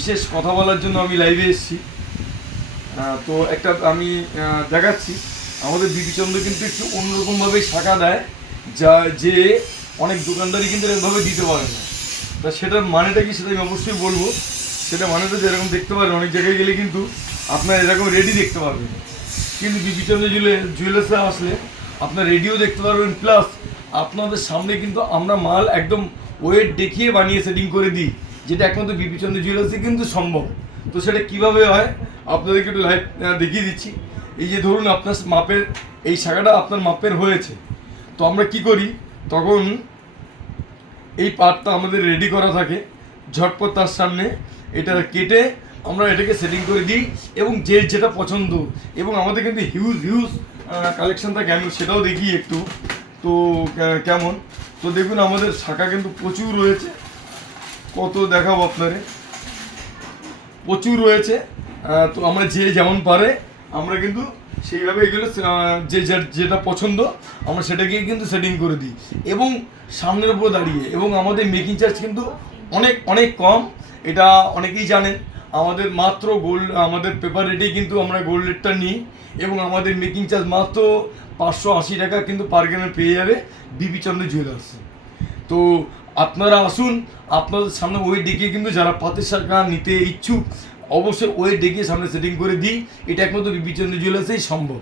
বিশেষ কথা বলার জন্য আমি লাইভে এসেছি। তো একটা আমি দেখাচ্ছি, আমাদের বিপিচন্দ্র কিন্তু একটু অন্যরকমভাবেই শাখা দেয়, যে অনেক দোকানদারই কিন্তু এভাবে দিতে পারে না। তা সেটার মানেটা কি সেটা আমি অবশ্যই বলবো। সেটা মানেটা যেরকম দেখতে পারেন, অনেক জায়গায় গেলে কিন্তু আপনার এরকম রেডি দেখতে পারবেন, কিন্তু বিপিচন্দ্র জুয়েলার্সে আসলে আপনার রেডিও দেখতে পারবেন, প্লাস আপনাদের সামনে কিন্তু আমরা মাল একদম ওয়েট দেখিয়ে বানিয়ে সেটিং করে দিই, যেটা একমাত্র বিপিচন্দ্র জুয়েলার্সে কিন্তু সম্ভব। তো সেটা কিভাবে হয় আপনাদেরকে একটু লাইভ দেখিয়ে দিচ্ছি। এই যে ধরুন আপনার মাপের এই শাখাটা আপনার মাপের হয়েছে, তো আমরা কি করি, তখন এই পার্টটা আমাদের রেডি করা থাকে, ঝটপট তার সামনে এটা কেটে আমরা এটাকে সেটিং করে দিই, এবং যে যেটা পছন্দ, এবং আমাদের কিন্তু হিউজ কালেকশন থাকে, আমি সেটাও দেখি একটু। তো কেমন, তো দেখুন আমাদের শাখা কিন্তু প্রচুর রয়েছে, কত দেখাবো আপনারে, প্রচুর রয়েছে। তো আমরা যে যেমন পারে আমরা কিন্তু সেইভাবে এগুলো যেটা পছন্দ আমরা সেটাকেই কিন্তু সেটিং করে দিই, এবং সামনের উপর দাঁড়িয়ে, এবং আমাদের মেকিং চার্জ কিন্তু অনেক অনেক কম। এটা অনেকেই জানেন, আমাদের মাত্র গোল্ড, আমাদের পেপার রেটেই কিন্তু আমরা গোল্ড রেটটা নিই, এবং আমাদের মেকিং চার্জ মাত্র 580 টাকা কিন্তু পার গ্রামে পেয়ে যাবে বিপিচন্দ্র জুয়েলার্সে। তো আপনারা আসুন, আপনাদের সামনে ওয়েট দেখিয়ে কিন্তু যারা পাতের শাখা নিতে ইচ্ছুক অবশ্যই ওয়েট দেখিয়ে সামনে সেটিং করে দিই, এটা একমাত্র বিপিচন্দ্র জুয়েলার্সেই সম্ভব।